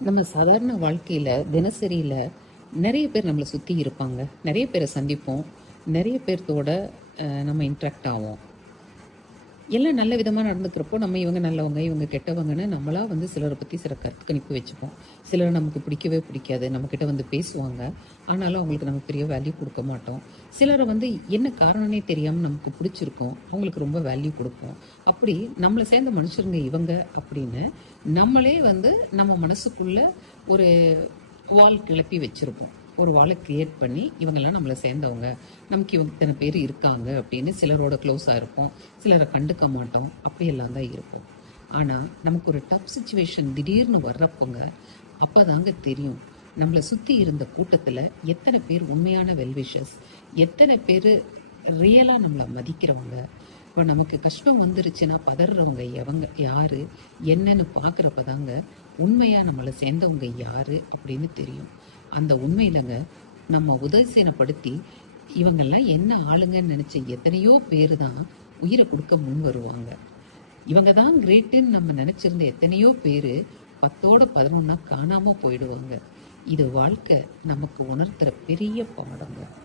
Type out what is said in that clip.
நம்ம சாதாரண வாழ்க்கையில, தினசரியில நெறைய பேர் நம்மள சுத்தி இருப்பாங்க. நெறைய பேர சந்திப்போம். நெறைய பேர்த்தோட நம்ம இன்டராக்ட் ஆவோம். எல்லாம் நல்ல விதமா நடந்துக்கிறப்போ, நம்ம இவங்க நல்லவங்க, இவங்க கெட்டவங்கன்னு நம்மளா வந்து சிலர பத்தி சில கருத்து கணிப்பு வச்சுப்போம். சிலர் நமக்கு பிடிக்கவே பிடிக்காது. நம்மகிட்ட வந்து பேசுவாங்க. ஆனாலும் அவங்களுக்கு நம்ம பெரிய வேல்யூ குடுக்க மாட்டோம். சிலர வந்து என்ன காரணம்னே தெரியாம நமக்கு பிடிச்சிருக்கும். அவங்களுக்கு ரொம்ப வேல்யூ குடுப்போம். அப்படி நம்மள சேர்ந்த மனுஷருங்க இவங்க அப்படின்னு, நம்மளே வந்து நம்ம மனசுக்குள்ள ஒரு வால் கிளப்பி வச்சிருப்போம். ஒரு வால கிரியேட் பண்ணி, இவங்கலாம் நம்மள சேர்ந்தவங்க. நமக்கு இவங்க இத்தன பேர் இருக்காங்க அப்படின்னு சிலரோட க்ளோஸா இருப்போம். சிலர கண்டுக்க மாட்டோம். அப்படியெல்லாம் தான் இருப்போம். ஆனா, நமக்கு ஒரு டஃப் சிச்சுவேஷன் திடீர்னு வர்றப்போங்க, அப்பதாங்க தெரியும். நம்மள சுத்தி இருந்த கூட்டத்துல எத்தன பேர் உண்மையான வெல் விஷர்ஸ், எத்தன பேரு ரியலா நம்மள மதிக்கிறவங்க. இப்ப நமக்கு கஷ்டம் வந்துருச்சுன்னா பதறுறவங்க யாரு? என்னன்னு பார்க்குறப்ப தாங்க, உண்மையா நம்மள சேர்ந்தவங்க யாரு அப்படின்னு தெரியும். அந்த உண்மையிலங்க நம்ம உதாசீனப்படுத்தி, இவங்கெல்லாம் என்ன ஆளுங்கன்னு நெனச்ச எத்தனையோ பேரு தான் உயிர குடுக்க முன் வருவாங்க. இவங்க தான் கிரேட்டுன்னு நம்ம நெனச்சிருந்த எத்தனையோ பேரு 10ஓட 11 காணாம போயிடுவாங்க. இது வாழ்க்கை நமக்கு உணர்த்துற பெரிய பாடங்க.